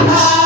Deus.